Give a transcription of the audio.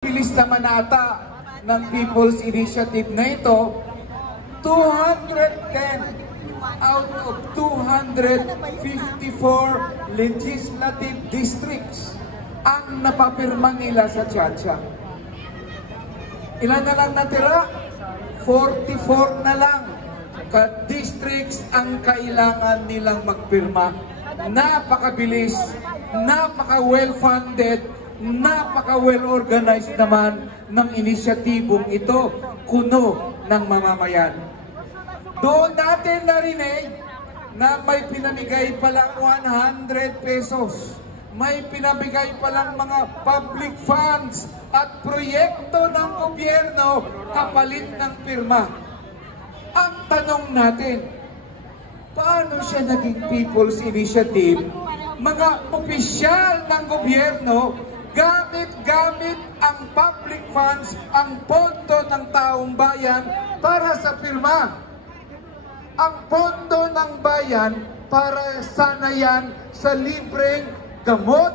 Bilis naman ata ng People's Initiative na ito, 210 out of 254 legislative districts ang napapirma nila sa Chacha. Ilan na lang natira? 44 na lang ka-districts ang kailangan nilang magpirma. Napakabilis, napaka-well-funded, napaka-well-organized naman ng inisyatibong ito, kuno ng mamamayan. Doon natin narinig na may pinamigay palang 100 pesos. May pinamigay palang mga public funds at proyekto ng gobyerno kapalit ng pirma. Ang tanong natin, paano siya naging People's Initiative? Mga opisyal ng gobyerno, gamit ang public funds, ang pondo ng taong bayan para sa pirma. Ang pondo ng bayan para sana yan sa libreng gamot,